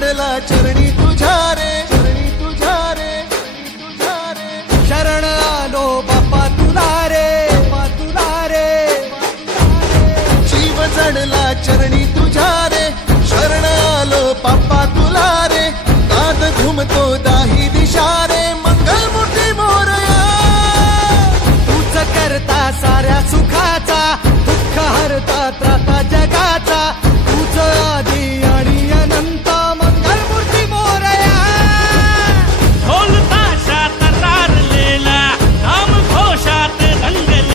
जडला चरणी तुझ्या रे, चरणी तुझ्या रे, तुझ्या रे. शरण आलो बाप्पा तुला रे, बाप्पा तुला रे. जीव जडला चरणी तुझ्या रे, शरण आलो बाप्पा तुला रे. नाद घुमतो दाही दिशा